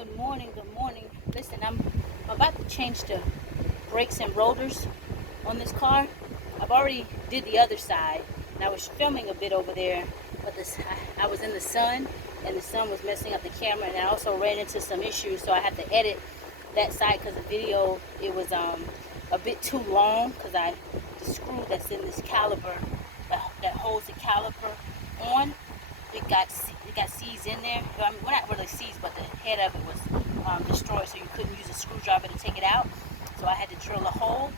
Good morning, good morning. Listen, I'm about to change the brakes and rotors on this car. I've already did the other side, and I was filming a bit over there, but I was in the sun, and the sun was messing up the camera, and I also ran into some issues, so I had to edit that side because the video, it was a bit too long, because the screw that's in this caliper, that holds the caliper on, it got seized in there. I mean, well, not really seized, but the head of it was destroyed, so you couldn't use a screwdriver to take it out. So I had to drill a hole.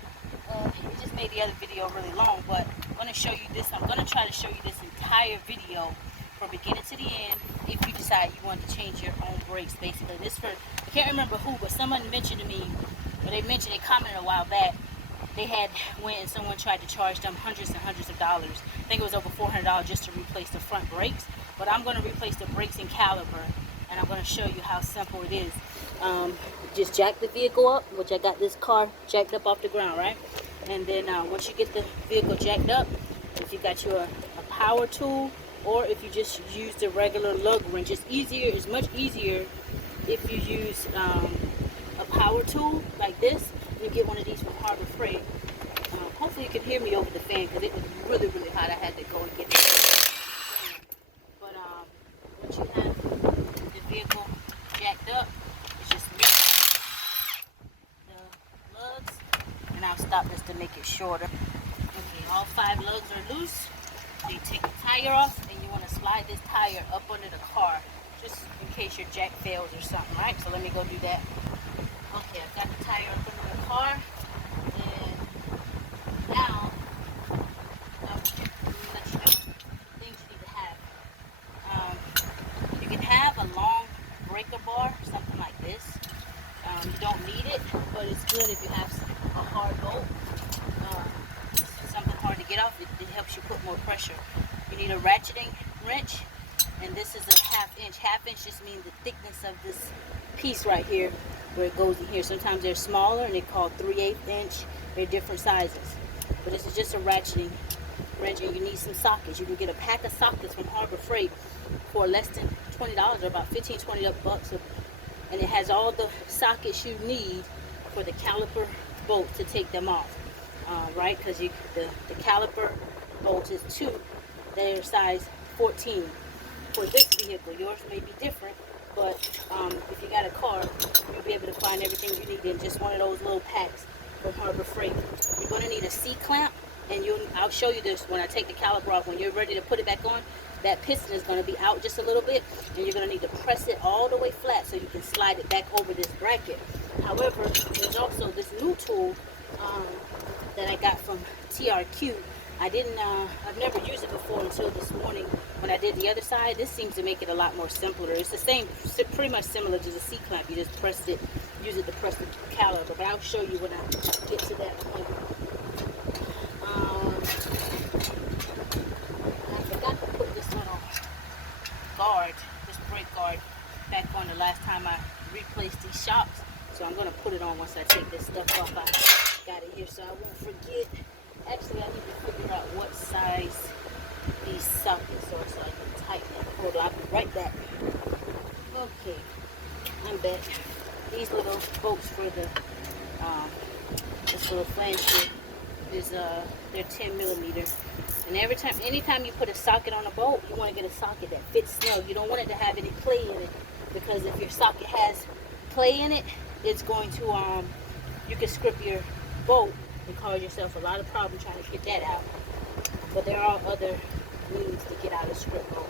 It just made the other video really long, but I'm going to show you this. I'm going to try to show you this entire video from beginning to the end if you decide you want to change your own brakes, basically. This for, I can't remember who, but someone mentioned to me, or they commented a while back, they had went and someone tried to charge them hundreds and hundreds of dollars. I think it was over $400 just to replace the front brakes. But I'm going to replace the brakes and caliper, and I'm going to show you how simple it is. Just jack the vehicle up, which I got this car jacked up off the ground, right? And then once you get the vehicle jacked up, if you got your a power tool, or if you just use the regular lug wrench, it's much easier if you use a power tool like this. You get one of these from Harbor Freight. Hopefully you can hear me over the fan because it was really, really hot. I had to go and get it. But once you have the vehicle jacked up, it's just loose the lugs, and I'll stop this to make it shorter. Okay, all 5 lugs are loose. So you take the tire off, and you want to slide this tire up under the car, just in case your jack fails or something, right? So let me go do that. Okay, I've got the tire up under the car, and now let you know things you need to have. You can have a long breaker bar, something like this. You don't need it, but it's good if you have a hard bolt, something hard to get off. It helps you put more pressure. You need a ratcheting wrench, and this is a half-inch. Half-inch just means the thickness of this piece right here, where it goes in here. Sometimes they're smaller, and they're called 3/8 inch. They're different sizes. But this is just a ratcheting wrench, and you need some sockets. You can get a pack of sockets from Harbor Freight for less than $20, or about $15-20 bucks. And it has all the sockets you need for the caliper bolt to take them off. Right? Because the caliper bolt is 2. They're size 14. For this vehicle, yours may be different. But if you got a car, you'll be able to find everything you need in just one of those little packs from Harbor Freight. You're going to need a C-clamp, and I'll show you this when I take the caliper off. When you're ready to put it back on, that piston is going to be out just a little bit, and you're going to need to press it all the way flat so you can slide it back over this bracket. However, there's also this new tool that I got from TRQ. I've never used it before until this morning when I did the other side. This seems to make it a lot more simpler. It's the same, pretty much similar to the C-clamp. You just use it to press the caliper. But I'll show you when I get to that point. I forgot to put this little guard, this brake guard, back on the last time I replaced these shocks. So I'm going to put it on once I take this stuff off. I got it here so I won't forget. Actually, I need to figure out what size these sockets are so I can tighten it. Hold on, I'll be right back. Okay, I'm back. These little bolts for the this little flange here is they're 10 millimeter. And anytime you put a socket on a bolt, you want to get a socket that fits snug. You don't want it to have any play in it, because if your socket has play in it, it's going to you can strip your bolt and cause yourself a lot of problems trying to get that out. But there are other means to get out of strip bolt.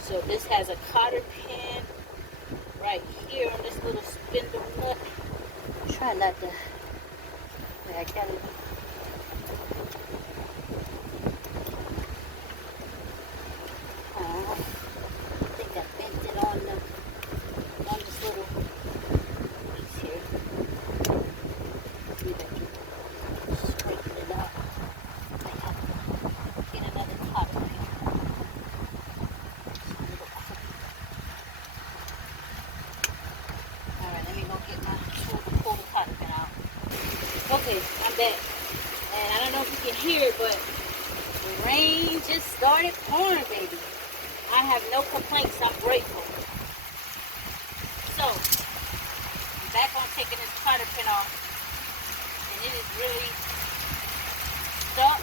So this has a cotter pin right here on this little spindle nut. Try not to. I got it. I think I bent it on this little piece here. See if I can straighten it out. I have to get another cotter pin. Alright, let me go get my tool to pull the cotter pin out. Okay, I'm back. And I don't know if you can hear it, but the rain just started pouring, baby. I have no complaints. I'm grateful. So, I'm back on taking this cotter pin off, and it is really stuck,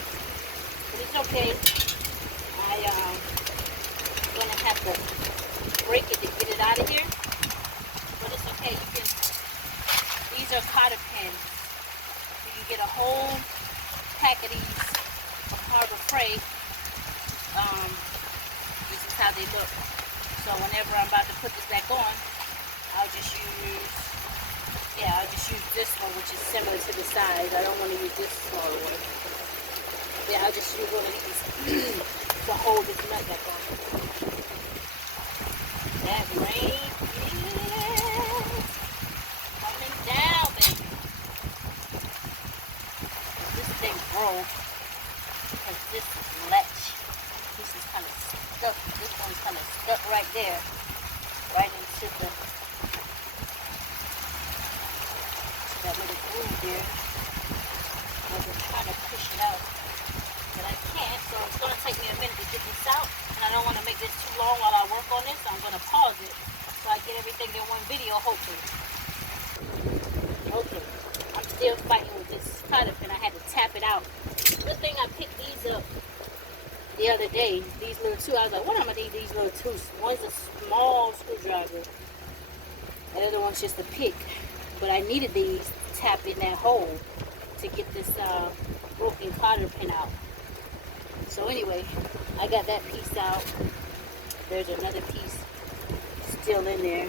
but it's okay. I'm gonna have to break it to get it out of here, but it's okay. These are cotter pins. You can get a whole pack of these from Harbor Freight. This is how they look. So whenever I'm about to put this back on, I'll just use this one, which is similar to the size. I don't want to use this smaller one. Yeah, I'll just use one of these to hold this nut back on. That rain is coming down, baby. This thing broke because this is latch. This is kind of stuck. This one's kind of stuck right there, right into that little groove there. I've been trying to push it out, but I can't. So it's going to take me a minute to get this out, and I don't want to make this too long while I work on this. So I'm going to pause it so I get everything in one video, hopefully. Okay, I'm still fighting with this cotter pin. I had to tap it out. Good thing I picked these up the other day. These little two. I was like, what am I gonna need these little two? One's a small screwdriver, the other one's just a pick. But I needed these to tap in that hole to get this broken cotter pin out. So anyway, I got that piece out. There's another piece still in there.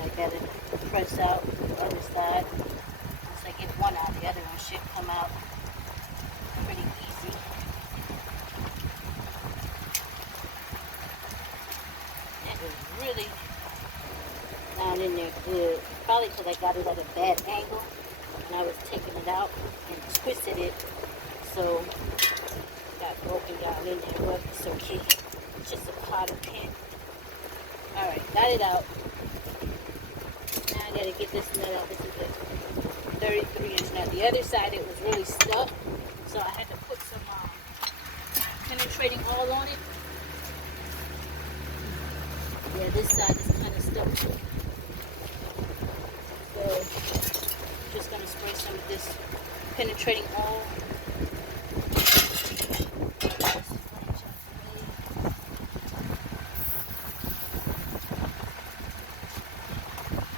I got to press out the other side. Once I get one out, the other one should come out pretty easy. It was really down in there good. Probably because I got it at a bad angle and I was taking it out and twisted it, so it got broken down in there, but it's okay. It's just a cotter pin. Alright, got it out. Now I gotta get this nut out. This is a 33-inch nut. The other side it was really stuck, so I had to put some penetrating oil on it. Yeah, this side is kind of stuck. So I'm just gonna spray some of this penetrating oil.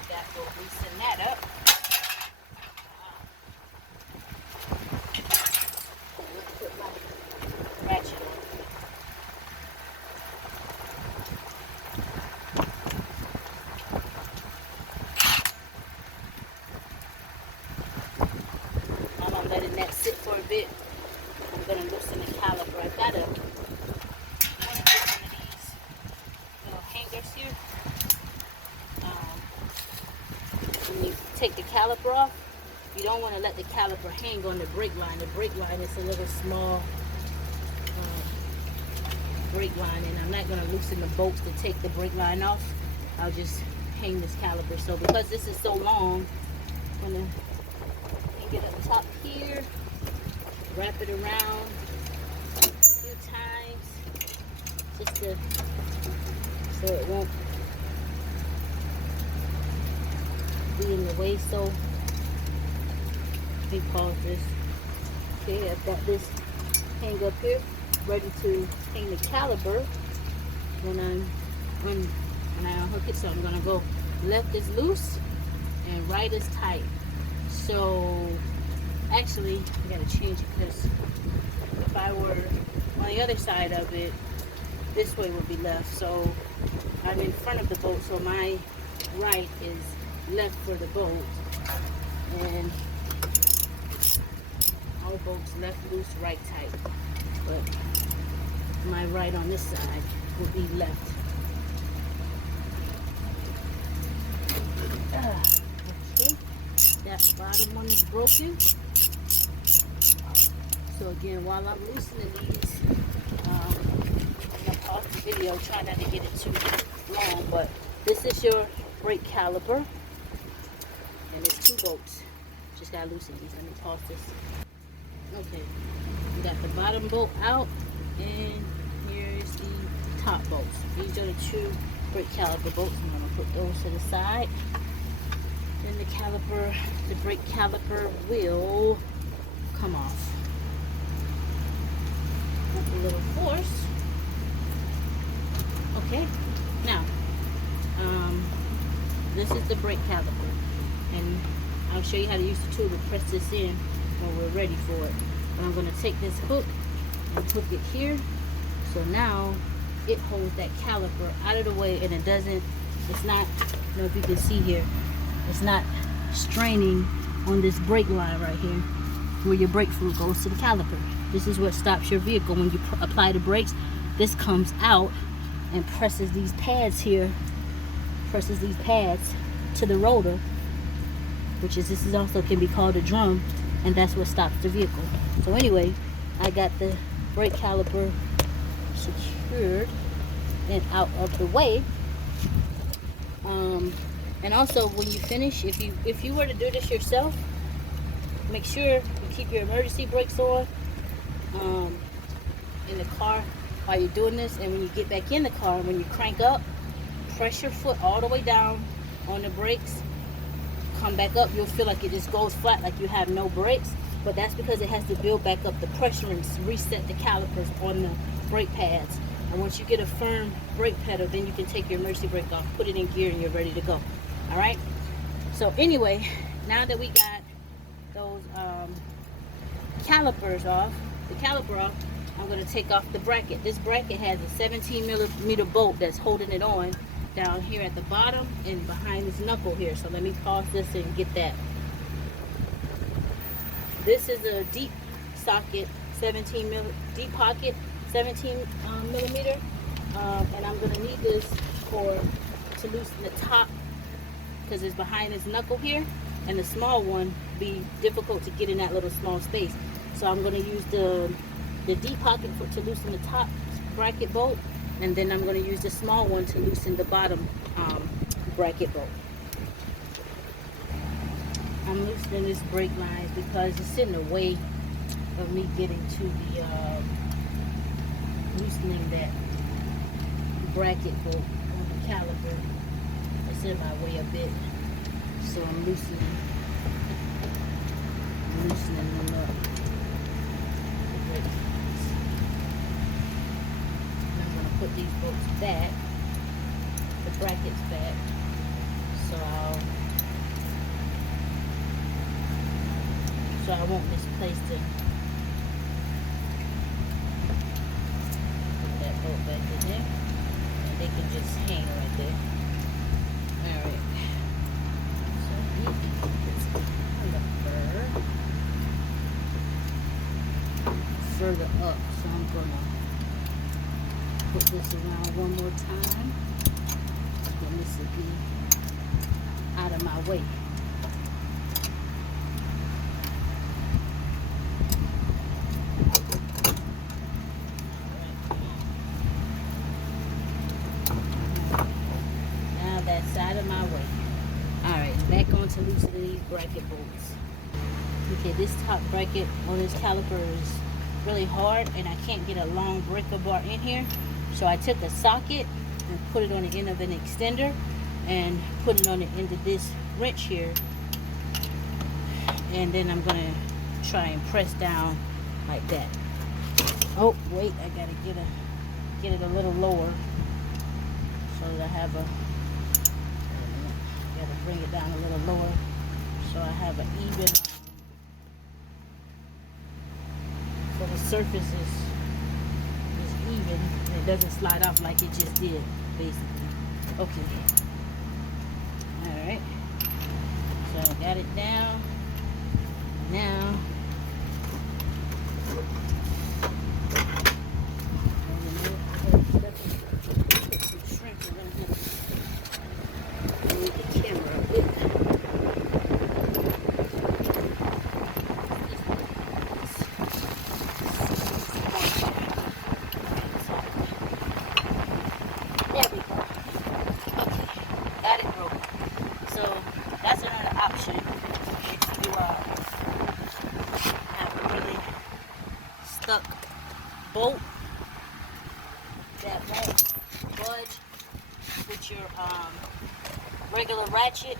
That will loosen that up. Let's put my ratchet on. Letting that sit for a bit. I'm going to loosen the caliper. I've got one of these little hangers here. When you take the caliper off, you don't want to let the caliper hang on the brake line. The brake line is a little small brake line, and I'm not going to loosen the bolts to take the brake line off. I'll just hang this caliper. So because this is so long, I'm going to get up top here, wrap it around a few times, just so it won't be in the way. So let me pause this. Okay, I've got this hang up here, ready to hang the caliper. When I unhook it, so I'm gonna go left is loose and right is tight. So actually I gotta change it, because if I were on the other side of it, this way would be left. So I'm in front of the boat, so my right is left for the boat, and all boats left loose, right tight. But my right on this side will be left. Okay. That bottom one is broken. So again, while I'm loosening these, I'm gonna pause the video, try not to get it too long, but this is your brake caliper, and it's 2 bolts. Just gotta loosen these. Let me pause this. Okay, we got the bottom bolt out, and here's the top bolts. These are the 2 brake caliper bolts. I'm going to put those to the side. Then the brake caliper will come off. With a little force. Okay, now this is the brake caliper, and I'll show you how to use the tool to press this in when we're ready for it. But I'm going to take this hook and hook it here, so now it holds that caliper out of the way, and it's not, I don't know if you can see here, it's not straining on this brake line right here where your brake fluid goes to the caliper. This is what stops your vehicle when you apply the brakes. This comes out and presses these pads here, to the rotor, which is, this is also can be called a drum, and that's what stops the vehicle. So anyway, I got the brake caliper secured and out of the way. And also, when you finish, if you were to do this yourself, make sure you keep your emergency brakes on in the car while you're doing this. And when you get back in the car, when you crank up, press your foot all the way down on the brakes. Come back up, you'll feel like it just goes flat, like you have no brakes. But that's because it has to build back up the pressure and reset the calipers on the brake pads. And once you get a firm brake pedal, then you can take your emergency brake off, put it in gear, and you're ready to go. All right. So anyway, now that we got those calipers off, the caliper off, I'm going to take off the bracket. This bracket has a 17 millimeter bolt that's holding it on down here at the bottom and behind this knuckle here. So let me pause this and get that. This is a deep socket, deep pocket, 17 millimeter, and I'm going to need this to loosen the top, because it's behind this knuckle here, and the small one be difficult to get in that little small space. So I'm going to use the deep pocket to loosen the top bracket bolt, and then I'm going to use the small one to loosen the bottom bracket bolt. I'm loosening this brake lines because it's in the way of me getting to the loosening that bracket bolt on the caliper. It's in my way a bit, so I'm loosening them up. And I'm going to put these bolts back, the brackets back, so I won't misplace them. Put that bolt back in there, and they can just hang right there. Alright, so we can put this caliper further up, so I'm gonna put this around one more time, and this will be out of my way. Out of my way. Alright, back on to loosen these bracket bolts. Okay, this top bracket on this caliper is really hard, and I can't get a long breaker bar in here. So I took a socket and put it on the end of an extender and put it on the end of this wrench here. And then I'm going to try and press down like that. Oh, wait, I got to get it a little lower so that I have to bring it down a little lower so I have an even, so the surface is even and it doesn't slide off like it just did, basically. Okay. Alright. So I got it down. Now with your regular ratchet,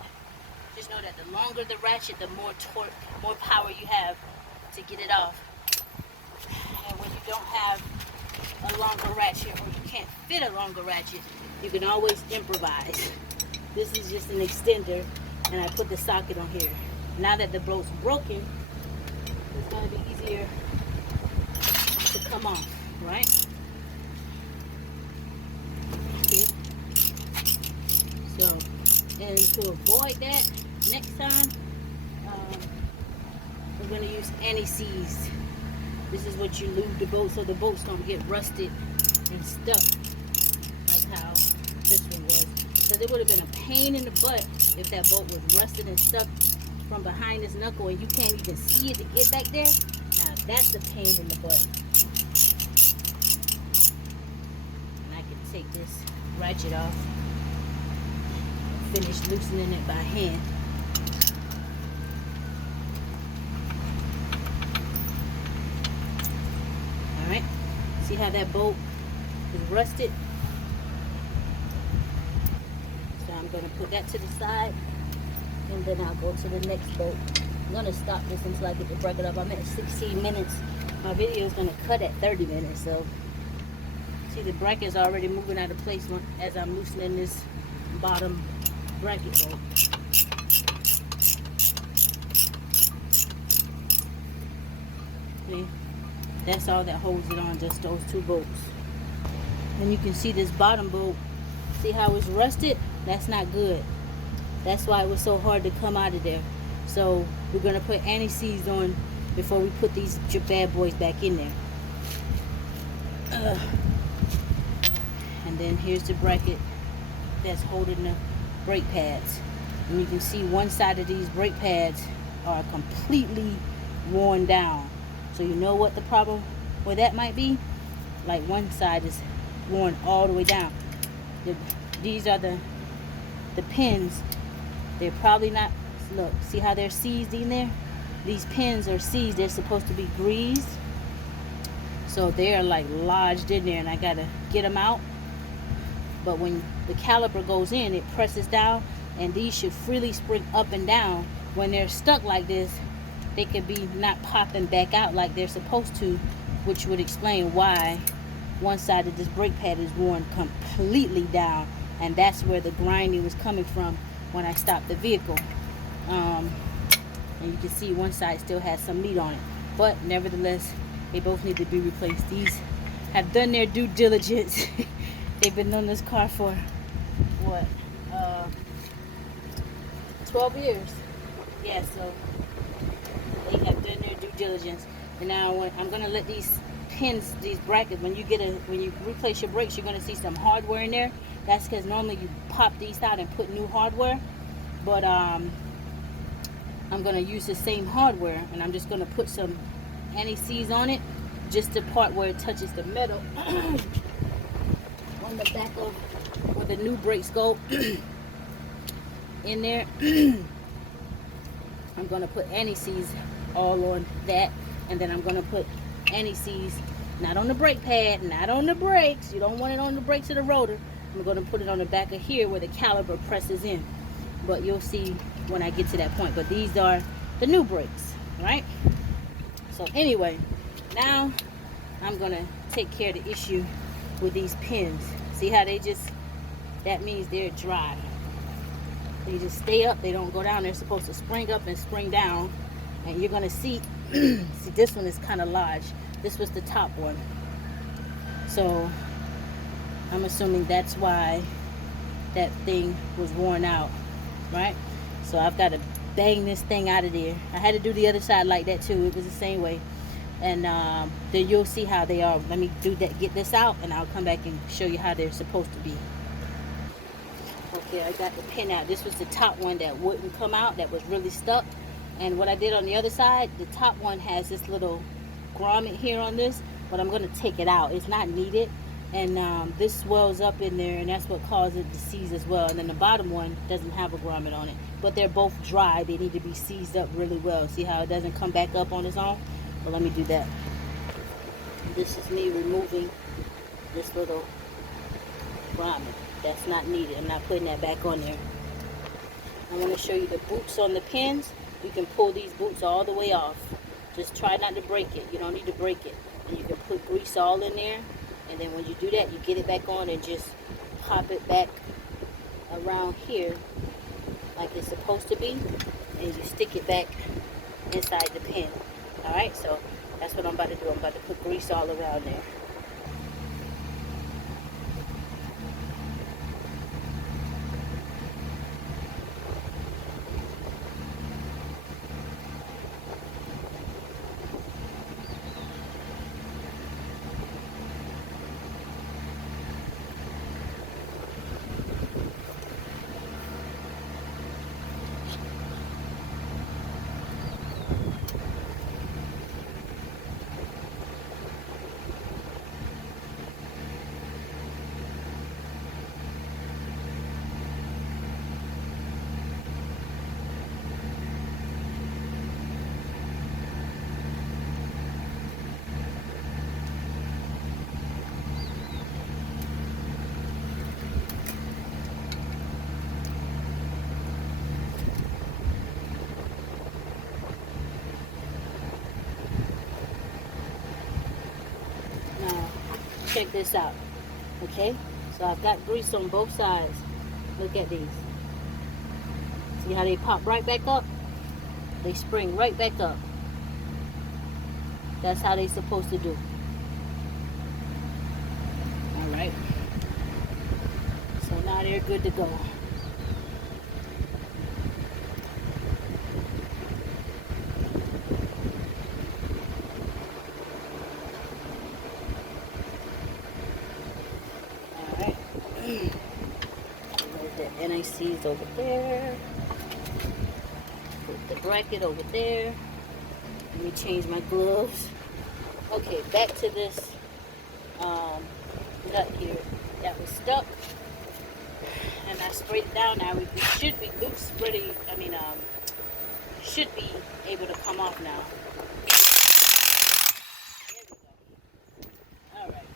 just know that the longer the ratchet, the more torque, more power you have to get it off. And when you don't have a longer ratchet, or you can't fit a longer ratchet, you can always improvise. This is just an extender, and I put the socket on here. Now that the bolt's broken, it's going to be easier to come off, right? Okay. So, and to avoid that, next time, we're going to use anti-seize. This is what you lube the boat so the boats don't get rusted and stuck like how this one was. Because it would have been a pain in the butt if that boat was rusted and stuck from behind this knuckle and you can't even see it to get back there. Now that's a pain in the butt. And I can take this ratchet off and finish loosening it by hand. Alright, see how that bolt is rusted? So I'm going to put that to the side, and then I'll go to the next bolt. I'm going to stop this until I get the bracket up. I'm at 16 minutes. My video is going to cut at 30 minutes. So, see, the bracket is already moving out of place as I'm loosening this bottom bracket bolt. See? That's all that holds it on, just those two bolts. And you can see this bottom bolt. See how it's rusted? That's not good. That's why it was so hard to come out of there. So we're going to put anti-seize on before we put these bad boys back in there. And then here's the bracket that's holding the brake pads. And you can see one side of these brake pads are completely worn down. So you know what the problem with that might be? Like one side is worn all the way down. These are the pins. They're probably not, look, see how they're seized in there? These pins are seized. They're supposed to be greased. So they're like lodged in there, and I gotta get them out. But when the caliper goes in, it presses down, and these should freely spring up and down. When they're stuck like this, they could be not popping back out like they're supposed to, which would explain why one side of this brake pad is worn completely down, and that's where the grinding was coming from when I stopped the vehicle. And you can see one side still has some meat on it, but nevertheless they both need to be replaced. These have done their due diligence. They've been on this car for what, 12 years. Yeah, so they have done their due diligence. And now I'm going to let these pins, these brackets, when you replace your brakes, you're going to see some hardware in there. That's because normally you pop these out and put new hardware. But I'm going to use the same hardware, and I'm just going to put some anti-seize on it, just the part where it touches the metal on the back of where the new brakes go in there. I'm going to put anti-seize all on that, and then I'm going to put anti-seize not on the brake pad, not on the brakes. You don't want it on the brakes of the rotor. I'm going to put it on the back of here where the caliper presses in, but you'll see when I get to that point. But these are the new brakes, right? So anyway, now I'm going to take care of the issue with these pins. See how they just, that means they're dry. They just stay up, they don't go down. They're supposed to spring up and spring down. And you're going to see, see, this one is kind of large. This was the top one. So I'm assuming that's why that thing was worn out, right? So I've got to bang this thing out of there. I had to do the other side like that too. It was the same way. And then you'll see how they are. Let me do that, get this out, and I'll come back and show you how they're supposed to be. Okay, I got the pin out. This was the top one that wouldn't come out, that was really stuck. And what I did on the other side, the top one has this little grommet here on this, but I'm going to take it out. It's not needed. And this swells up in there, and that's what causes it to seize as well. And then the bottom one doesn't have a grommet on it, but they're both dry. They need to be seized up really well. See how it doesn't come back up on its own? Well, let me do that. This is me removing this little grommet. That's not needed. I'm not putting that back on there. I want to show you the boots on the pins. You can pull these boots all the way off. Just try not to break it. You don't need to break it. And you can put grease all in there. And then when you do that, you get it back on and just pop it back around here like it's supposed to be. And you stick it back inside the pin. Alright, so that's what I'm about to do. I'm about to put grease all around there. Check this out. Okay, so I've got grease on both sides. Look at these. See how they pop right back up? They spring right back up. That's how they're supposed to do. Alright, so now they're good to go. NIC's over there. Put the bracket over there. Let me change my gloves. Okay, back to this nut here that was stuck. And I sprayed it down now. It should be loose, pretty. Should be able to come off now. There we go. Alright.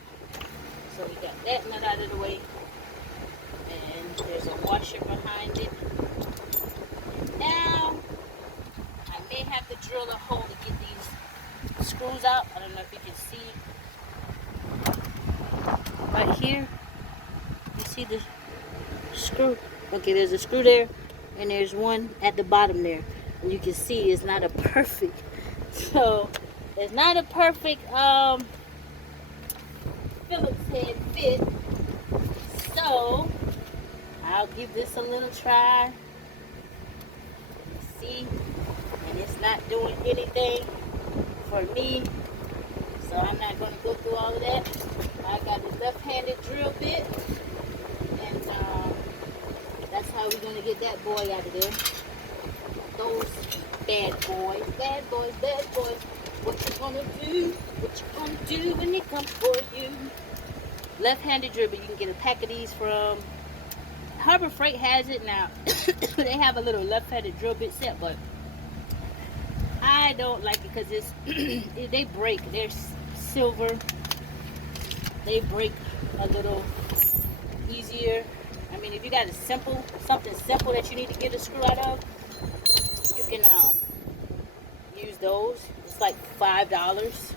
So we got that nut out of the way. And there's a washer behind it. Now, I may have to drill a hole to get these screws out. I don't know if you can see. Right here, you see the screw? Okay, there's a screw there, and there's one at the bottom there. And you can see it's not a perfect, it's not a perfect Phillips head fit. So, I'll give this a little try. See, and it's not doing anything for me, so I'm not going to go through all of that. I got the left-handed drill bit, and that's how we're going to get that boy out of there. Those bad boys. What you gonna do? What you gonna do when they come for you? Left-handed drill bit. You can get a pack of these from Harbor Freight has it now. They have a little left-handed drill bit set, but I don't like it because it's they break. They're silver. They break a little easier. I mean, if you got something simple that you need to get a screw out of, you can use those. It's like $5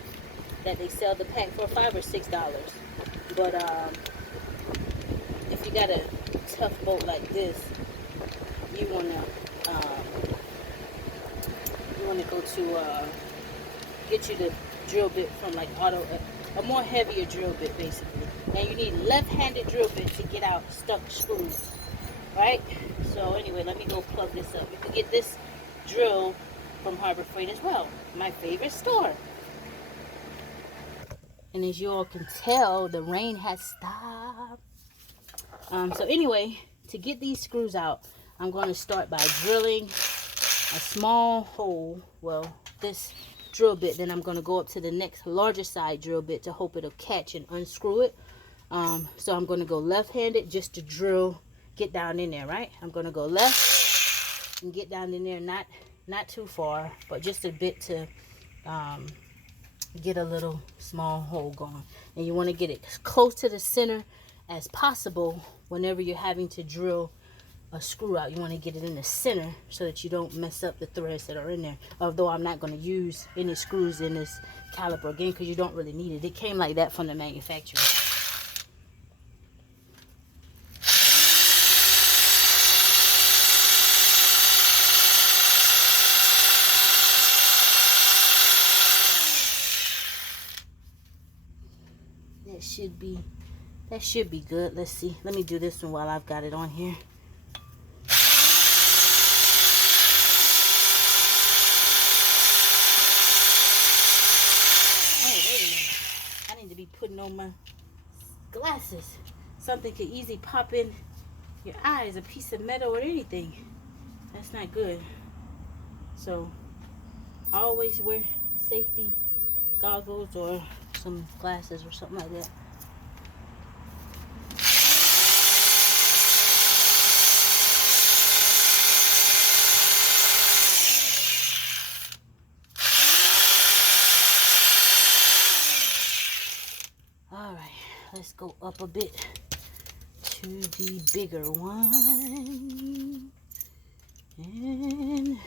that they sell the pack for, $5 or $6. But if you got a tough bolt like this, you wanna go to get you the drill bit from like a more heavier drill bit basically. And you need left-handed drill bit to get out stuck screws, right? So anyway, let me go plug this up. You can get this drill from Harbor Freight as well, my favorite store. And as you all can tell, the rain has stopped. So anyway, to get these screws out, I'm going to start by drilling a small hole. Well, this drill bit, then I'm going to go up to the next larger side drill bit to hope it'll catch and unscrew it. So I'm going to go left-handed just to drill, get down in there, right? I'm going to go left and get down in there, not too far, but just a bit to get a little small hole going. And you want to get it close to the center as possible whenever you're having to drill a screw out. You want to get it in the center so that you don't mess up the threads that are in there. Although I'm not going to use any screws in this caliper again because you don't really need it. It came like that from the manufacturer. That should be good. Let's see. Let me do this one while I've got it on here. Oh, wait a minute. I need to be putting on my glasses. Something could easily pop in your eyes, a piece of metal or anything. That's not good. So, always wear safety goggles or some glasses or something like that. Alright, let's go up a bit to the bigger one. And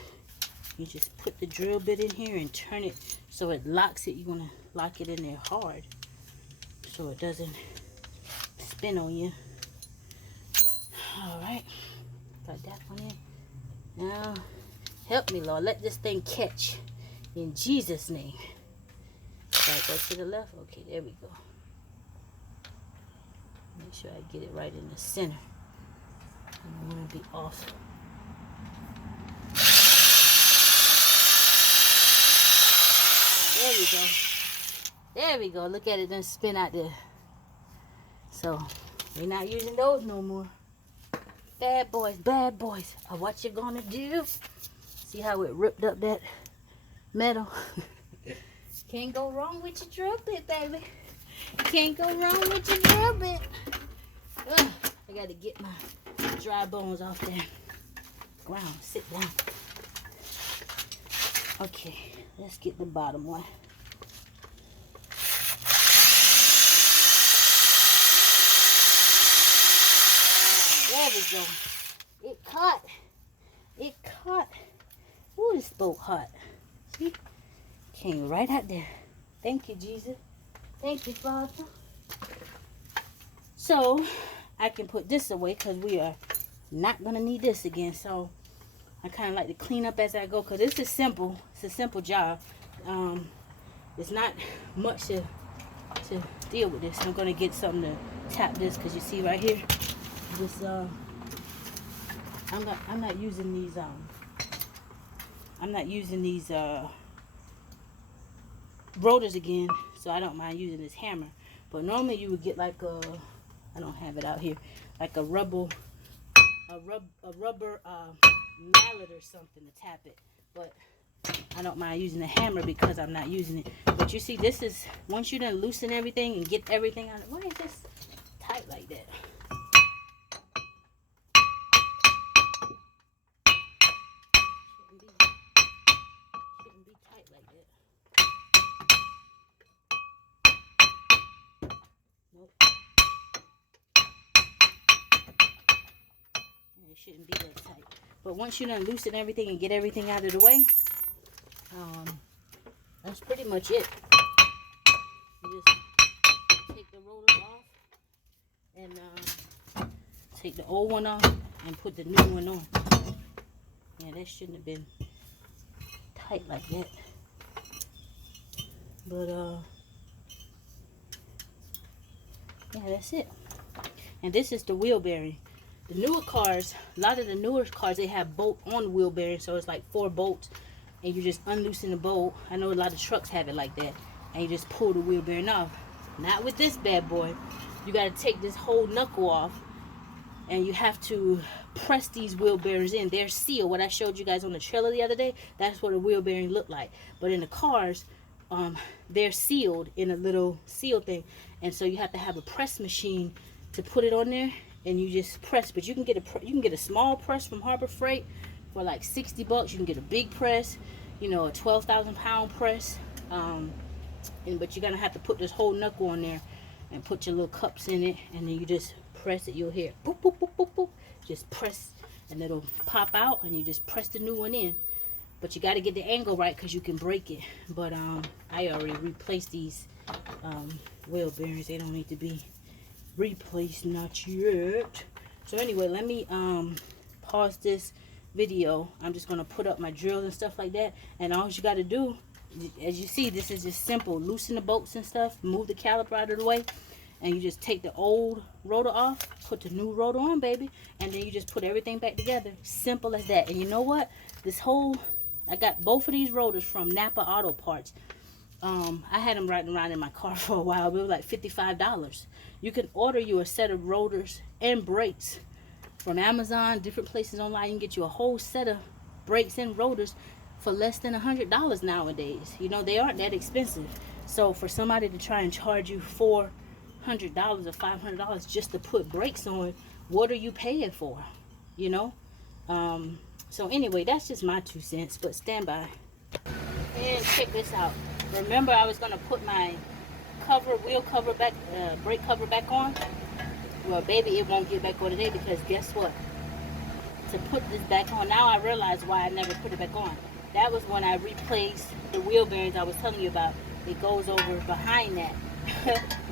you just put the drill bit in here and turn it so it locks it. You want to lock it in there hard so it doesn't spin on you. Alright, got that one in. Now, help me, Lord. Let this thing catch in Jesus' name. Right, go to the left. Okay, there we go. Make sure I get it right in the center. I don't want to be off. There we go. There we go. Look at it then spin out there. So, we're not using those no more. Bad boys, bad boys. What you gonna do? See how it ripped up that metal? Can't go wrong with your drill bit, baby. Can't go wrong with your drill bit. Ugh, I gotta get my dry bones off there. Ground, sit down. Okay, let's get the bottom one. There we go. It caught. It caught. Ooh, this boat hot. See? Came right out there. Thank you, Jesus. Thank you, Father. So, I can put this away because we are not going to need this again. So, I kind of like to clean up as I go because this is simple. It's a simple job. It's not much to deal with this. I'm going to get something to tap this because you see right here. This, I'm not using these, rotors again, so I don't mind using this hammer. But normally you would get like a, I don't have it out here, like a rubber mallet or something to tap it. But I don't mind using a hammer because I'm not using it. But you see, this is, once you done loosen everything and get everything out, why is this tight like that? Shouldn't be tight like that. Nope. It shouldn't be that tight. But once you done loosen everything and get everything out of the way, that's pretty much it. You just take the rotor off and take the old one off and put the new one on. Yeah, that shouldn't have been tight like that. But yeah, that's it. And this is the wheel bearing. The newer cars, a lot of the newer cars, they have bolt on wheel bearing, so it's like 4 bolts, and you just unloosen the bolt. I know a lot of trucks have it like that, and you just pull the wheel bearing off. Not with this bad boy. You got to take this whole knuckle off, and you have to press these wheel bearings in. They're sealed. What I showed you guys on the trailer the other day, that's what a wheel bearing looked like. But in the cars, they're sealed in a little seal thing, and so you have to have a press machine to put it on there, and you just press. But you can get a small press from Harbor Freight for like $60. You can get a big press, you know, a 12,000 pound press, but you're gonna have to put this whole knuckle on there and put your little cups in it, and then you just press it. You'll hear boop, boop, boop, boop, boop. Just press, and it'll pop out, and you just press the new one in. But you got to get the angle right because you can break it. But I already replaced these wheel bearings. They don't need to be replaced, not yet. So anyway, let me pause this video. I'm just gonna put up my drills and stuff like that, and all you got to do, as you see, this is just simple. Loosen the bolts and stuff, move the caliper out of the way, and you just take the old rotor off, put the new rotor on, baby, and then you just put everything back together. Simple as that. And you know what, I got both of these rotors from Napa Auto Parts. I had them riding around in my car for a while. It was like $55. You can order you a set of rotors and brakes from Amazon, different places online. You can get you a whole set of brakes and rotors for less than $100 nowadays. You know, they aren't that expensive. So for somebody to try and charge you $400 or $500 just to put brakes on, what are you paying for? You know? So anyway, that's just my 2 cents, but stand by. And check this out. Remember, I was going to put my wheel cover back, brake cover back on. Well, baby, it won't get back on today because guess what? To put this back on, now I realize why I never put it back on. That was when I replaced the wheel bearings I was telling you about. It goes over behind that.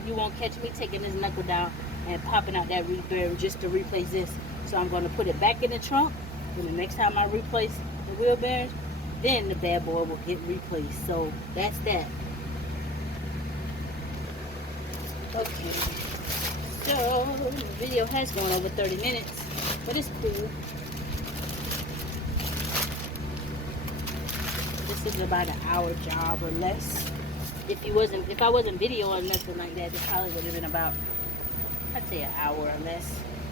You won't catch me taking this knuckle down and popping out that wheel bearing just to replace this. So I'm going to put it back in the trunk. And the next time I replace the wheel bearings, then the bad boy will get replaced. So that's that. Okay. So the video has gone over 30 minutes, but it's cool. This is about an hour job or less. If I wasn't videoing nothing like that, it probably would have been about, I'd say, an hour or less.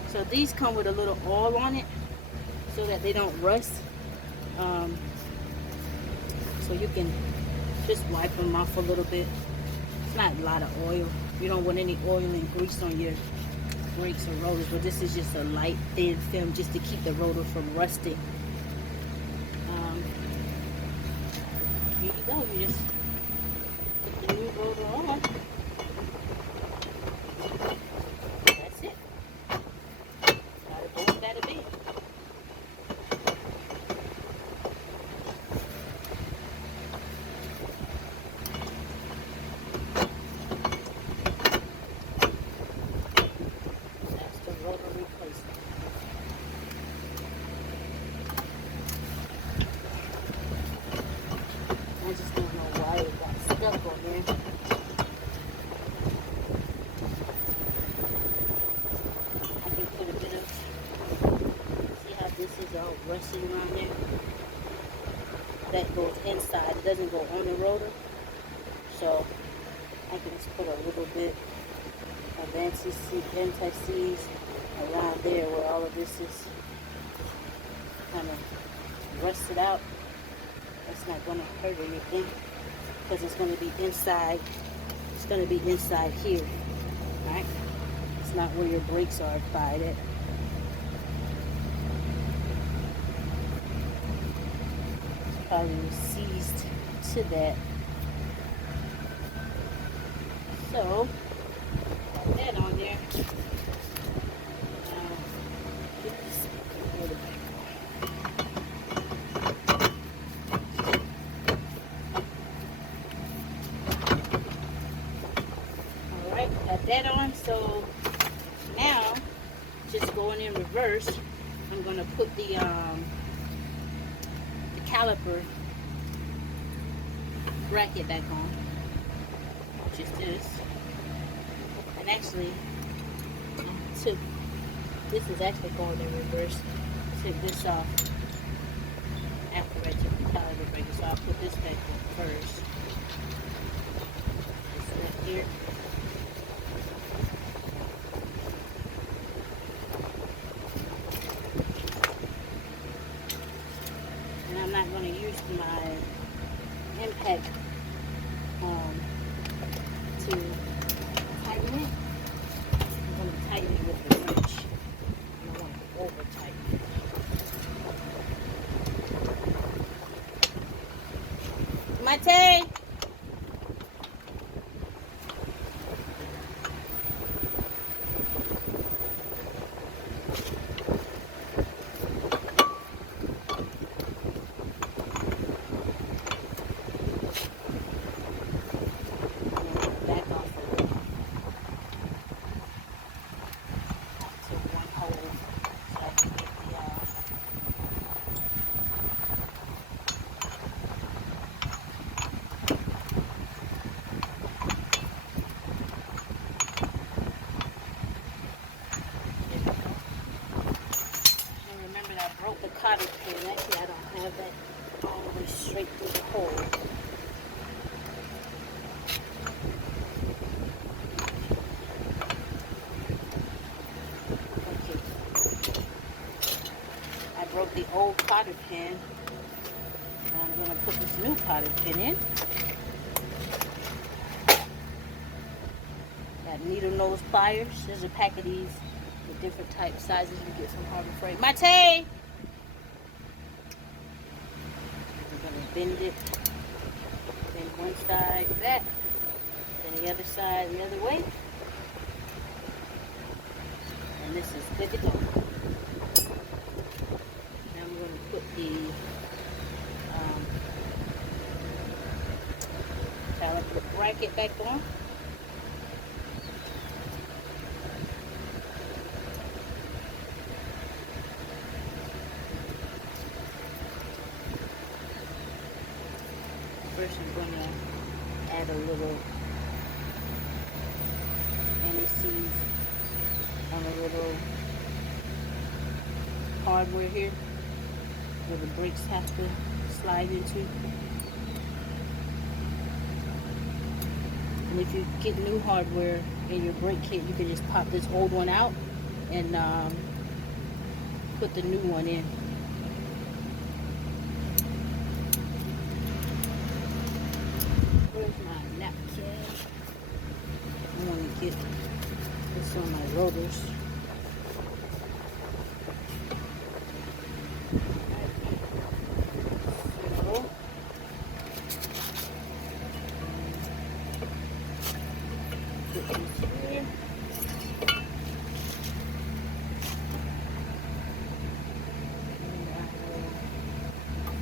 So these come with a little oil on it so that they don't rust. So you can just wipe them off a little bit. It's not a lot of oil. You don't want any oil and grease on your brakes or rotors, but this is just a light thin film just to keep the rotor from rusting. Here you go. You just put the new rotor on. That's it. Gotta go, gotta be. I just don't know why it got stuck on there. I can put a bit of, see how this is all rusty around there? That goes inside, it doesn't go on the rotor. So I can just put a little bit of anti-seize around there where all of this is kind of rusted out. It's not going to hurt anything because it's going to be inside. It's going to be inside here. Alright? It's not where your brakes are applied at. It's probably seized to that. So, got that on there. Get this a little bit. Got that on, so now just going in reverse, I'm gonna put the caliper bracket back on, which is this. And actually, this is actually going in reverse. Took this off after I took the caliper bracket, so I'll put this back in first. This right here. I'm not going to use my impact to tighten it. I'm going to tighten it with the wrench. I don't want to over tighten it. Mate! hole so I can get the there we go. And remember that I broke the cotter pin. Actually, I don't have that all the way straight through the hole. Broke the old cotter pin. Now I'm going to put this new cotter pin in. Got needle nose pliers. There's a pack of these with different type sizes you get from Harbor Freight. Mate! We're going to bend it. Bend one side back, then the other side the other way. And this is good to go. Put the caliper bracket back on. First I'm going to add a little anti-seize on a little hardware here, where the brakes have to slide into. And if you get new hardware in your brake kit, you can just pop this old one out and put the new one in. Where's my napkin? I want to get this on my rotors.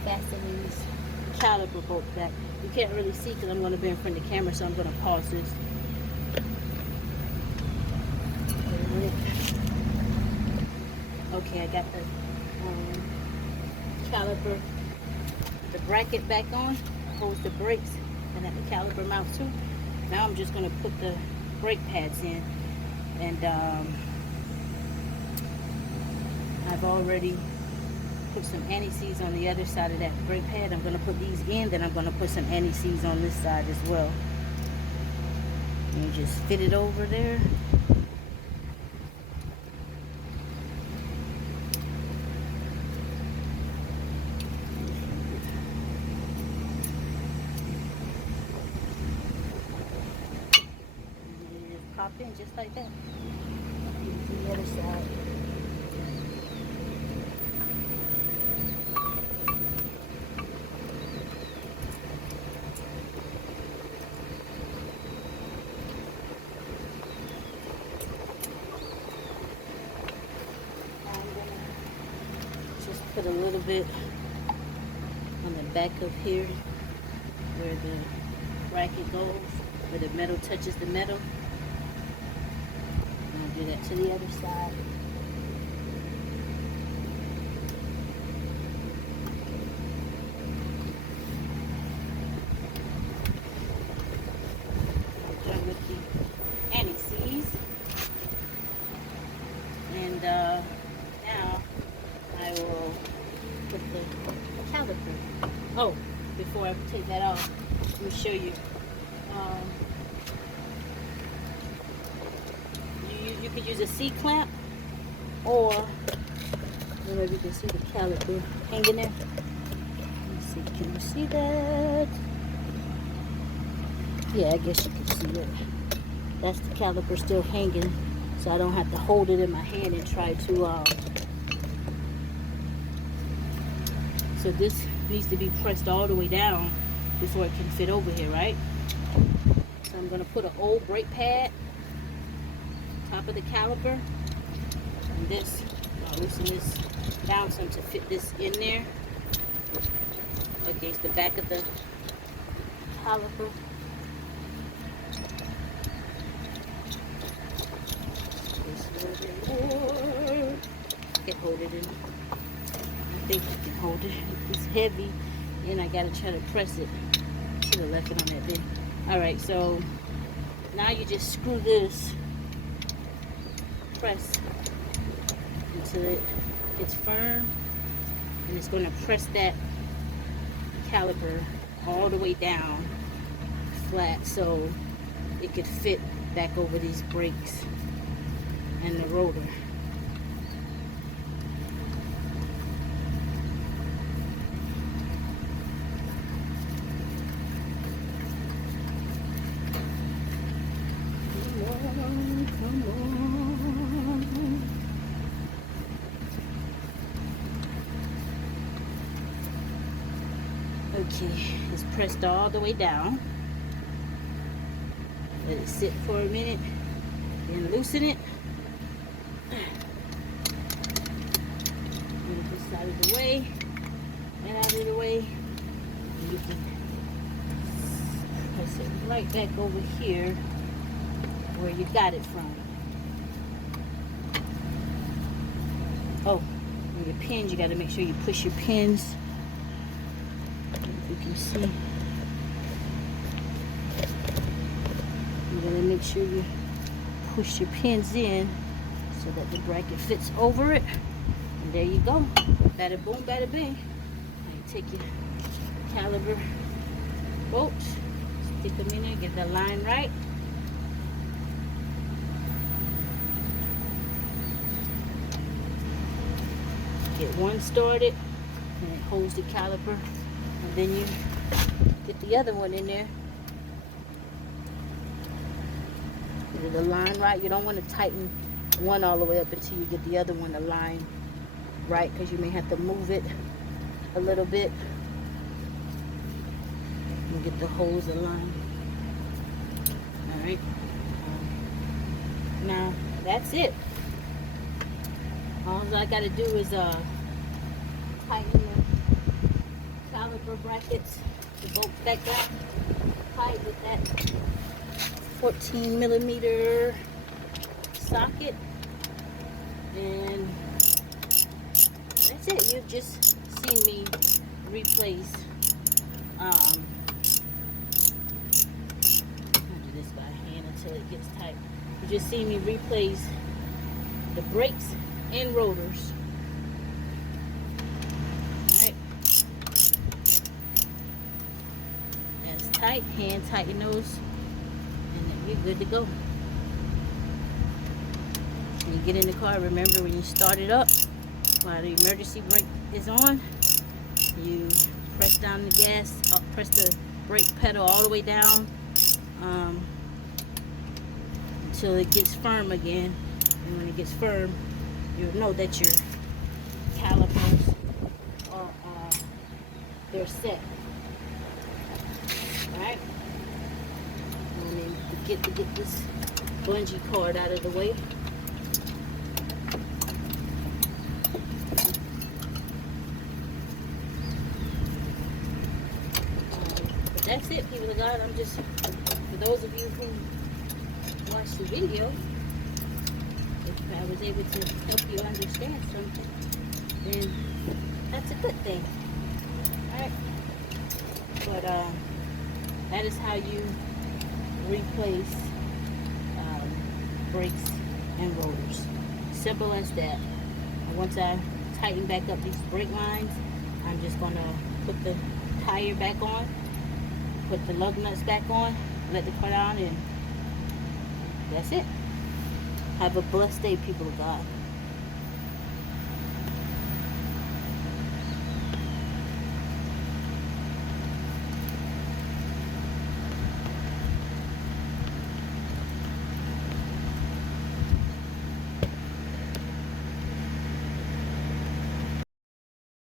Fasten these caliper bolts back. You can't really see because I'm going to be in front of the camera, so I'm going to pause this. Okay, I got the caliper, the bracket back on, holds the brakes, and at the caliper mount too. Now I'm just going to put the brake pads in, and I've already put some anti-seize on the other side of that brake pad. I'm going to put these in, then I'm going to put some anti-seize on this side as well. And you just fit it over there. And you just pop in just like that. To the other side. Put a little bit on the back of here where the bracket goes, where the metal touches the metal. And I'll do that to the other side. I'm done with the anti-seize. And now I will put the caliper. Oh, before I take that off, let me show you. You could use a C-clamp, or I don't know if you can see the caliper hanging there. Let me see, can you see that? Yeah, I guess you can see it. That's the caliper still hanging, so I don't have to hold it in my hand and try to so this needs to be pressed all the way down before it can fit over here, right? So I'm going to put an old brake pad top of the caliper, and this, I'll loosen this down some to fit this in there against the back of the caliper. Just a little bit more. can hold it in. I think I can hold it. It's heavy, and I gotta try to press it. Should have left it on that thing. All right, so now you just screw this, press until it gets firm, and it's gonna press that caliper all the way down flat so it could fit back over these brakes and the rotor. Come on. Okay, it's pressed all the way down. Let it sit for a minute, then loosen it. Move this out of the way, and out of the way. And you can press it right back over here where you got it from. Oh, and your pins, you got to make sure you push your pins. If you can see. You gotta make sure you push your pins in so that the bracket fits over it. And there you go. Bada boom, bada bing. Now you take your caliper bolts, stick them in there, get the line right. Get one started, and it holds the caliper. And then you get the other one in there. Get the line right. You don't want to tighten one all the way up until you get the other one aligned right, because you may have to move it a little bit and get the holes aligned. Alright. Now that's it. All I got to do is tighten the caliper brackets, the bolts back down tight with that 14mm socket, and that's it. You've just seen me replace I'll do this by hand until it gets tight. You just seen me replace the brakes and rotors. Alright, that's tight. Hand tighten those, and then you're good to go. When you get in the car, remember when you start it up, while the emergency brake is on, you press down the gas, press the brake pedal all the way down until it gets firm again. And when it gets firm, you'll know that your calipers are they're set. Alright? And then you get this bungee cord out of the way. But that's it, people of God. I'm just, for those of you who watched the video, if I was able to help you understand something, then that's a good thing. Alright? But that is how you replace brakes and rotors. Simple as that. And once I tighten back up these brake lines, I'm just going to put the tire back on, put the lug nuts back on, let the car on, and that's it. Have a blessed day, people of God.